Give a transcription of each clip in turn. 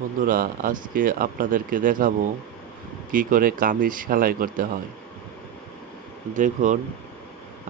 বন্ধুরা, আজকে আপনাদেরকে দেখাবো কি করে কামিজ সেলাই করতে হয়। দেখুন,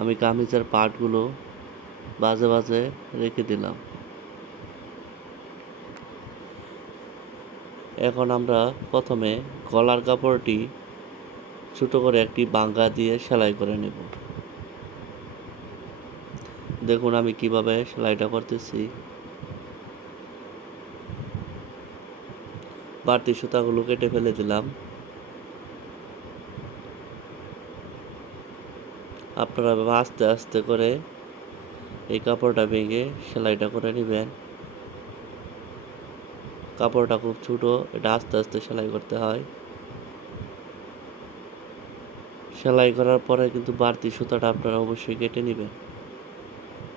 আমি কামিজের পার্টগুলো বাজে বাজে রেখে দিলাম। এখন আমরা প্রথমে গলার কাপড়টি ছোট করে একটি বাঙ্গা দিয়ে সেলাই করে নেব। দেখুন আমি কিভাবে সেলাইটা করতেছি। বাড়তি সুতাগুলো কেটে ফেলে দিলাম। আপনারা আস্তে আস্তে করে এই কাপড়টা ভেঙে সেলাইটা করে নেবেন। কাপড়টা খুব ছোট, এটা আস্তে আস্তে সেলাই করতে হয়। সেলাই করার পরে কিন্তু বাড়তি সুতাটা আপনারা অবশ্যই কেটে নেবেন,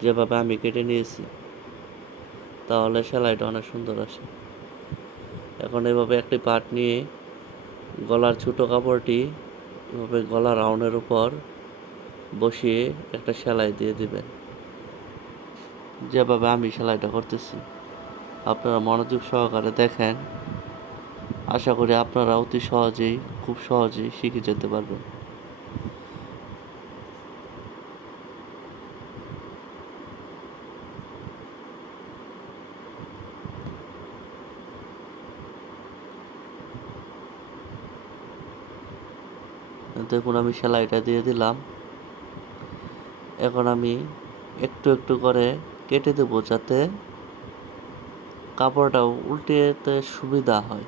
যেভাবে আমি কেটে নিয়েছি, তাহলে সেলাইটা অনেক সুন্দর আসে। এখন এভাবে একটি পার্ট নিয়ে গলার ছোট কাপড়টি এভাবে গলার রাউন্ডের উপর বসিয়ে একটা সেলাই দিয়ে দিবেন, যেভাবে আমি সেলাইটা করতেছি। আপনারা মনোযোগ সহকারে দেখেন, আশা করি আপনারা অতি সহজেই খুব সহজেই শিখে যেতে পারবেন। দেখুন আমি সেলাইটা দিয়ে দিলাম। এখন আমি একটু একটু করে কেটে দেবো, যাতে কাপড়টাও উল্টেতে সুবিধা হয়।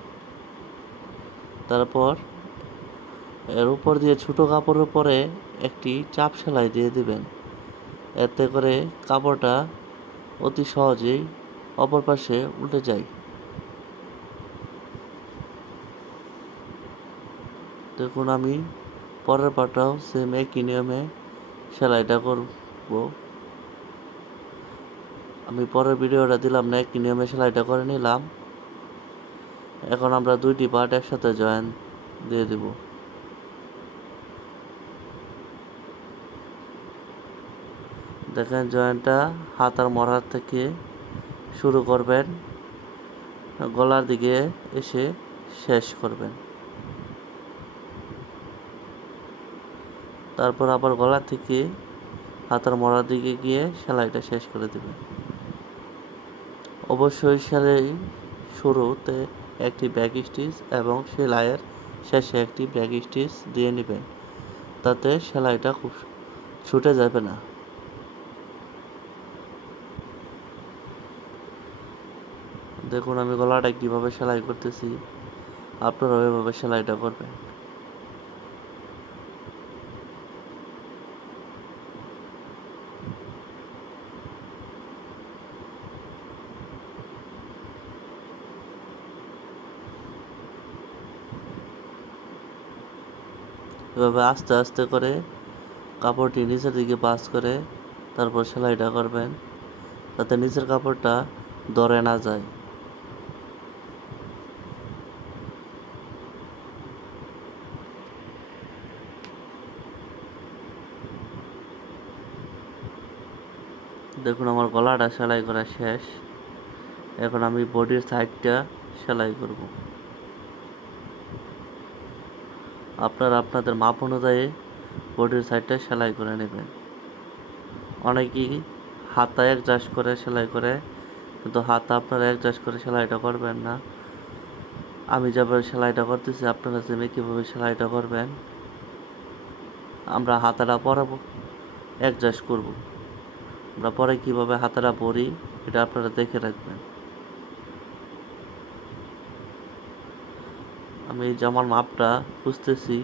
তারপর এর উপর দিয়ে ছোট কাপড়ের উপরে একটি চাপ সেলাই দিয়ে দিবেন, এতে করে কাপড়টা অতি সহজেই অপর পাশে উল্টে যায়। দেখুন আমি পরের পাটাও সেম একই নিয়মে সেলাইটা করব। আমি পরের ভিডিওটা দিলাম না, একই নিয়মে সেলাইটা করে নিলাম। এখন আমরা দুইটি পার্ট একসাথে জয়েন দিয়ে দেব। দেখেন জয়েন্টটা হাতার মরার থেকে শুরু করবেন, গলার দিকে এসে শেষ করবেন। তারপর আবার গলা থেকে হাতার মরার দিকে গিয়ে সেলাইটা শেষ করে দেবেন। অবশ্যই সেলাই শুরুতে একটি ব্যাক স্টিচ এবং সেলাইয়ের শেষে একটি ব্যাক স্টিচ দিয়ে নেবেন, তাতে সেলাইটা খুব ছুটে যাবে না। দেখুন আমি গলাটা কীভাবে সেলাই করতেছি, আপনারাও এভাবে সেলাইটা করবেন। এভাবে আস্তে আস্তে করে কাপড়টি নিচের দিকে পাস করে তারপর সেলাইটা করবেন, যাতে নিচের কাপড়টা ধরে না যায়। দেখুন আমার গলাটা সেলাই করা শেষ। এখন আমি বডির সাইডটা সেলাই করব। আপনারা আপনাদের মাপ অনুযায়ী বডির সাইডটা সেলাই করে নেবেন। অনেকেই হাতা অ্যাডজাস্ট করে সেলাই করে, কিন্তু হাতা আপনারা অ্যাডজাস্ট করে সেলাইটা করবেন না। আমি যেভাবে সেলাইটা করতেছি আপনারা সেমে কীভাবে সেলাইটা করবেন। আমরা হাতাটা পরে অ্যাডজাস্ট করব, আমরা পরে কীভাবে হাতাটা পরি এটা আপনারা দেখে রাখবেন। আমি এই জামার মাপটা খুঁজতেছি।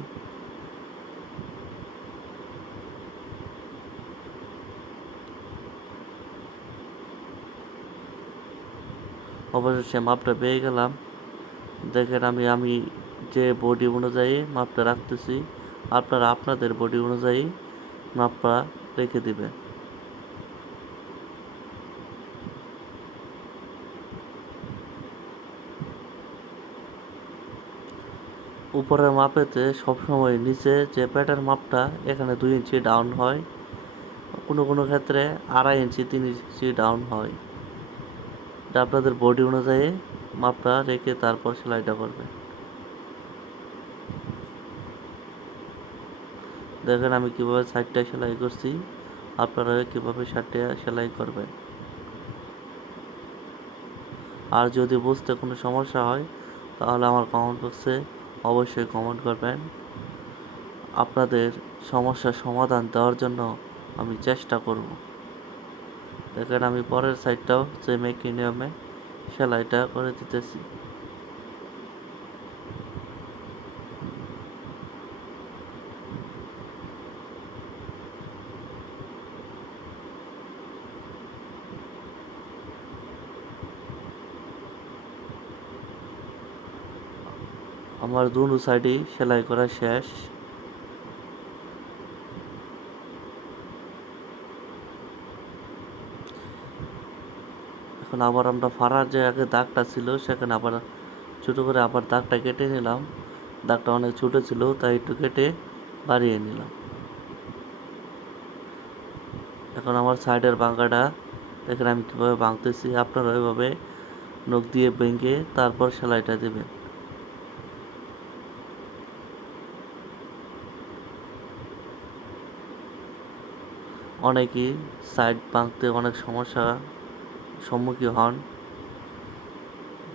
অবশেষে মাপটা পেয়ে গেলাম। দেখেন আমি যে বডি অনুযায়ী মাপটা রাখতেছি, আপনারা আপনাদের বডি অনুযায়ী মাপটা রেখে দিবেন। উপরের মাপেতে সবসময় নিচে যে প্যাটের মাপটা এখানে 2 ইঞ্চি ডাউন হয়, কোনো কোনো ক্ষেত্রে 2.5 ইঞ্চি 3 ইঞ্চি ডাউন হয়। এটা আপনাদের বডি অনুযায়ী মাপটা রেখে তারপর সেলাইটা করবেন। দেখেন আমি কিভাবে সাইডটা সেলাই করছি, আপনারা কিভাবে সাইডটা সেলাই করবেন। আর যদি বুঝতে কোনো সমস্যা হয় তাহলে আমার কমেন্ট বক্সে অবশ্যই কমেন্ট করবেন। আপনাদের সমস্যার সমাধান দেওয়ার জন্য আমি চেষ্টা করব। দেখেন আমি পরের সাইডটাও সেম একই নিয়মে সেলাইটা করে দিতেছি। আমার দুনো সাইডেই সেলাই করা শেষ। এখন আবার আমরা ফাড়ার যে আগে দাগটা ছিল সেখানে আবার ছোটো করে আবার দাগটা কেটে নিলাম। দাগটা অনেক ছোটো ছিল তাই একটু কেটে বাড়িয়ে নিলাম। এখন আমার সাইডের বাঙ্কাটা দেখেন আমি কীভাবে ভাঙতেছি, আপনারা ওইভাবে নখ দিয়ে ভেঙে তারপর সেলাইটা দেবেন। অনেকেই সাইড ভাঙতে অনেক সমস্যা সম্মুখীন হন,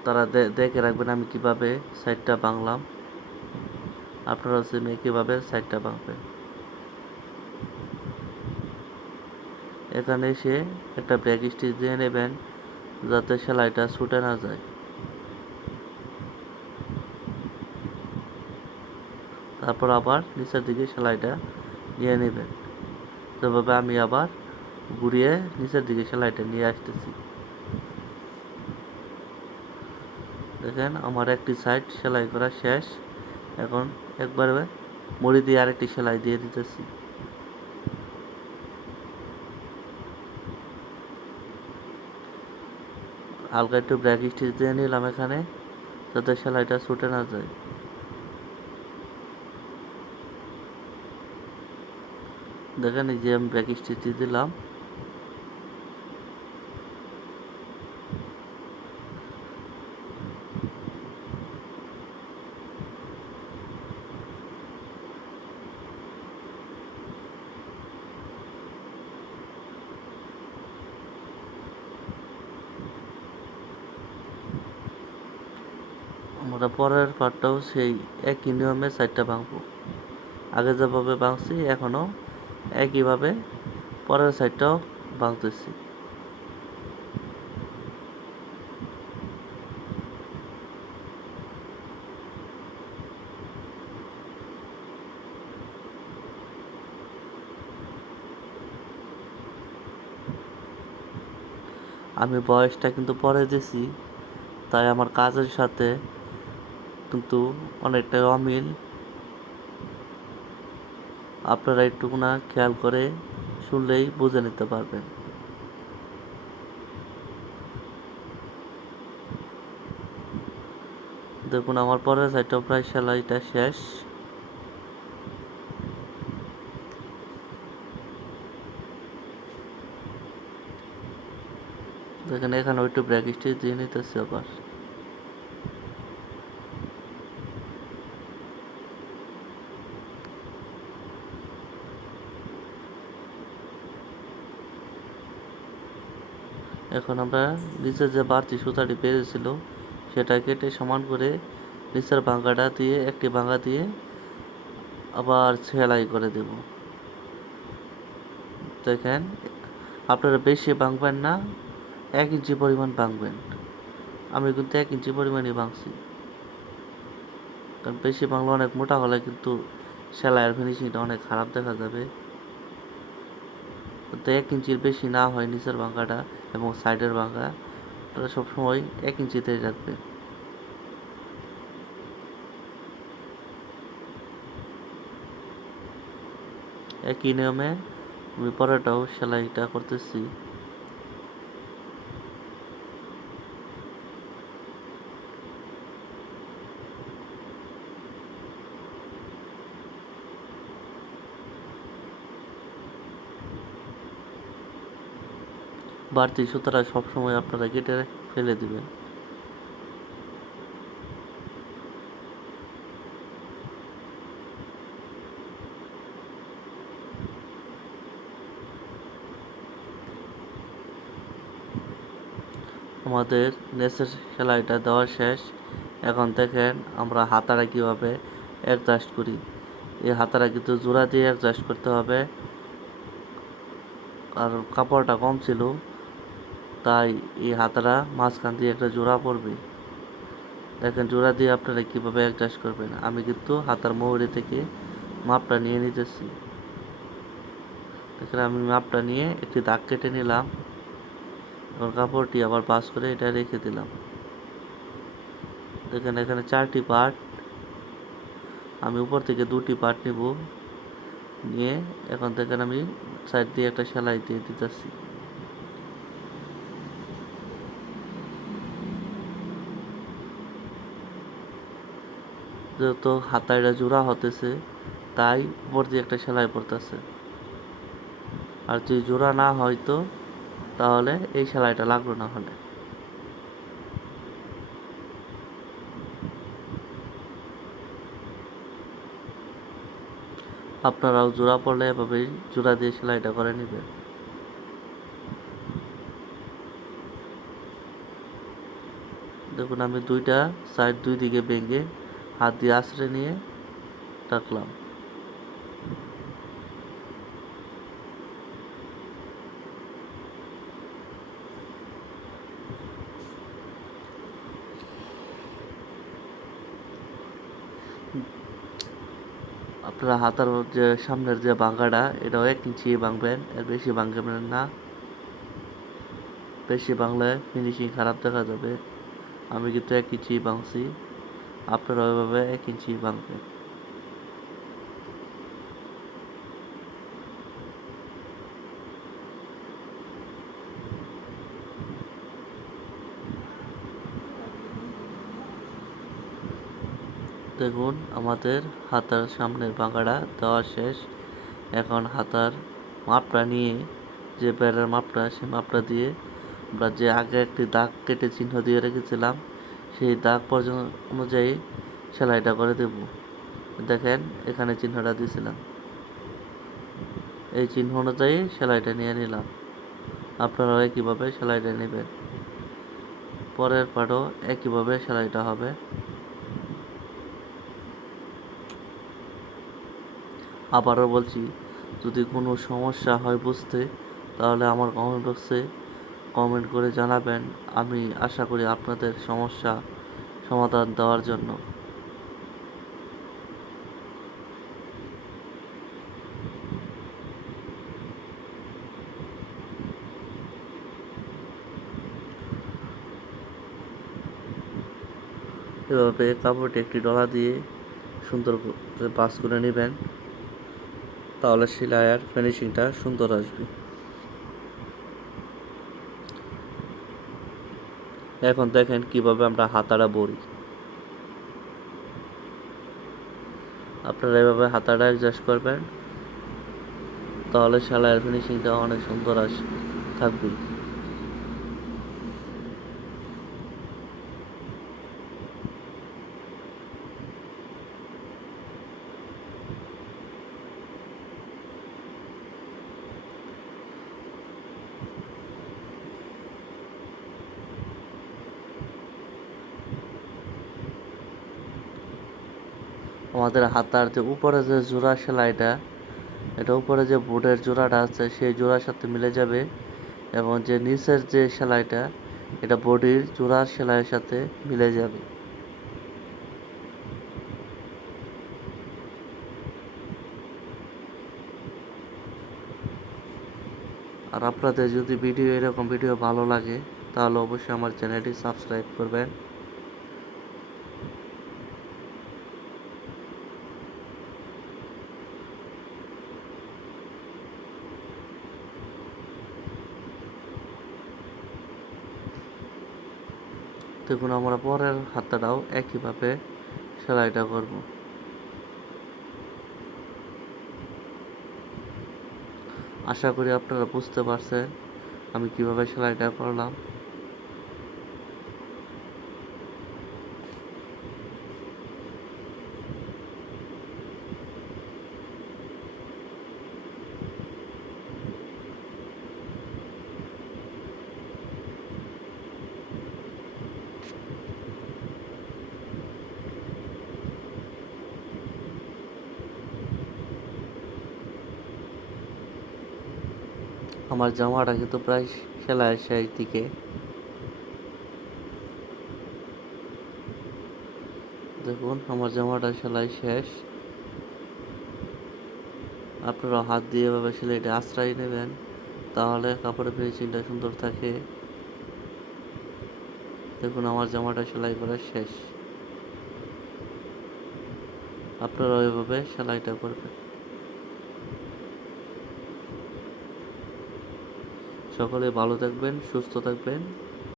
তারা দেখে রাখবেন আমি কিভাবে সাইডটা ভাঙলাম, আপনারা সেমে কীভাবে সাইডটা ভাঙবেন। এখানে এসে একটা ব্যাক স্টিচ দিয়ে নেবেন যাতে সেলাইটা ছুটে না যায়। তারপর আবার নিচের দিকে সেলাইটা নিয়ে নেবেন, যেভাবে আমি আবার ঘুরিয়ে নিচের দিকে সেলাইটা নিয়ে আসতেছি। দেখেন আমার একটি সাইড সেলাই করা শেষ। এখন একবারে মুড়ি দিয়ে আরেকটি সেলাই দিয়ে দিতেছি। হালকা একটু ব্যাক স্টিচ দিয়ে নিলাম এখানে যাতে সেলাইটা ছুটে না যায়। দেখেন এই যে আমি ব্যাক স্টিচ দিয়ে দিলাম। আমরা পরের পার্টটাও সেই একই নিয়মে সাইডটা ভাঙবো। আগে যেভাবে ভাঙছি এখনও একইভাবে পরের সাইডটাও ভাঙতেছি। আমি বয়সটা কিন্তু পরে দিছি, তাই আমার কাজের সাথে কিন্তু অনেকটাই অমিল। আপনারা একটুকুনা খেয়াল করে শুনলেই বুঝে নিতে পারবেন। দেখুন আমার পরের সাইডটাও প্রায় সেলাইটা শেষ। দেখেন এখানে একটু ব্রেক স্টিচ দিয়ে নিতেছি আবার। এখন আমরা নিচের যে বাড়তি সুতাটি বেরিয়েছিল সেটা কেটে সমান করে নিচের ভাঙাটা দিয়ে একটি ভাঙা দিয়ে আবার সেলাই করে দেব। দেখেন আপনারা বেশি ভাঙবেন না, 1 ইঞ্চি পরিমাণ ভাঙবেন। আমি কিন্তু 1 ইঞ্চি পরিমাণই ভাঙছি, কারণ বেশি ভাঙলে অনেক মোটা হলে কিন্তু সেলাইয়ের ফিনিশিংটা অনেক খারাপ দেখা যাবে। তো 1 ইঞ্চির বেশি না হয় নিচের ভাঙাটা এবং সাইডের ভাঙা, তারা সবসময় 1 ইঞ্চিতেই রাখবে। একই নিয়মে আমি পরেরটাও সেলাইটা করতেছি। বাড়তি সুতাটা সবসময় আপনারা কেটে ফেলে দিবেন। আমাদের নেসের সেলাইটা দেওয়া শেষ। এখন দেখেন আমরা হাতাটা কীভাবে অ্যাডজাস্ট করি। এই হাতাটা কিন্তু জোড়া দিয়ে অ্যাডজাস্ট করতে হবে, আর কাপড়টা কম ছিল তাই এই হাতাটা মাঝখান দিয়ে একটা জোড়া পড়বে। দেখেন জোড়া দিয়ে আপনারা কীভাবে অ্যাডজাস্ট করবেন। আমি কিন্তু হাতার মোহরি থেকে মাপটা নিয়ে নিতেছি। দেখেন আমি মাপটা নিয়ে একটি দাগ কেটে নিলাম। এখন কাপড়টি আবার পাস করে এটা রেখে দিলাম। দেখেন এখানে 4টি পার্ট, আমি উপর থেকে 2টি পার্ট নিব, নিয়ে এখন দেখেন আমি সাইড দিয়ে একটা সেলাই দিয়ে দিতেছি। যেহেতু হাতাটা জোড়া হতেছে তাই উপর দিয়ে একটা সেলাই পড়তেছে, আর যদি জোড়া না হয়তো তাহলে এই সেলাইটা লাগলো না। হলে আপনারাও জোড়া পড়লে এভাবেই জোড়া দিয়ে সেলাইটা করে নেবেন। দেখুন আমি দুইটা সাইড দুই দিকে ভেঙে হাত দিয়ে আঁচড়ে নিয়ে রাখলাম। আপনারা হাতার যে সামনের যে ভাঙাটা এটাও 1 ইঞ্চি ভাঙবেন, এর বেশি ভাঙবেন না। বেশি ভাঙলে ফিনিশিং খারাপ দেখা যাবে। আমি কিন্তু 1 ইঞ্চি ভাঙছি, আপনারা ওইভাবে 1 ইঞ্চি ভাঙবেন। দেখুন আমাদের হাতার সামনের ভাঙাটা দেওয়া শেষ। এখন হাতার মাপটা নিয়ে যে বেড়ার মাপটা, সেই মাপটা দিয়ে আমরা যে আগে একটি দাগ কেটে চিহ্ন দিয়ে রেখেছিলাম সেই দাগ পর্যন্ত অনুযায়ী সেলাইটা করে দেব। দেখেন এখানে চিহ্নটা দিয়েছিলাম, এই চিহ্ন অনুযায়ী সেলাইটা নিয়ে নিলাম। আপনারাও একইভাবে সেলাইটা নেবেন। পরের পাটও একইভাবে সেলাইটা হবে। আবারও বলছি, যদি কোনো সমস্যা হয় বুঝতে, তাহলে আমার কমেন্ট বক্সে কমেন্ট করে জানাবেন। আমি আশা করি আপনাদের সমস্যা সমাধান দেওয়ার জন্য। এভাবে কাপড়টি একটি ডলা দিয়ে সুন্দর করে পাস করে নেবেন, তাহলে সেলাইয়ের ফিনিশিংটা সুন্দর আসবে। এখন দেখেন কিভাবে আমরা হাতাটা বড়ি। আপনারা এভাবে হাতাটা অ্যাডজাস্ট করবেন, তাহলে সেলাইয়ের ফিনিশিংটা অনেক সুন্দর থাকবে। আমাদের হাতার যে উপরে যে জোড়া সেলাইটা, এটা উপরে যে বোর্ডের জোড়াটা আছে সেই জোড়ার সাথে মিলে যাবে, এবং যে নিচের যে সেলাইটা এটা বডির জোড়ার সেলাইয়ের সাথে মিলে যাবে। আর আপনাদের যদি এরকম ভিডিও ভালো লাগে তাহলে অবশ্যই আমার চ্যানেলটি সাবস্ক্রাইব করবেন। দেখুন আমরা পরের হাতটাও একইভাবে সেলাইটা করব। আশা করি আপনারা বুঝতে পারছেন আমি কিভাবে সেলাইটা করলাম। আমার জামাটা কিন্তু প্রায় সেলাইয়ের শেষ দিকে। দেখুন আমার জামাটা সেলাই শেষ। আপনারা হাত দিয়ে এভাবে সেলাইটা আঁচড়াই নেবেন, তাহলে কাপড়ের ফিনিশিংটা সুন্দর থাকে। দেখুন আমার জামাটা সেলাই করা শেষ। আপনারা এভাবে সেলাইটা করবেন। সকলে ভালো থাকবেন, সুস্থ থাকবেন।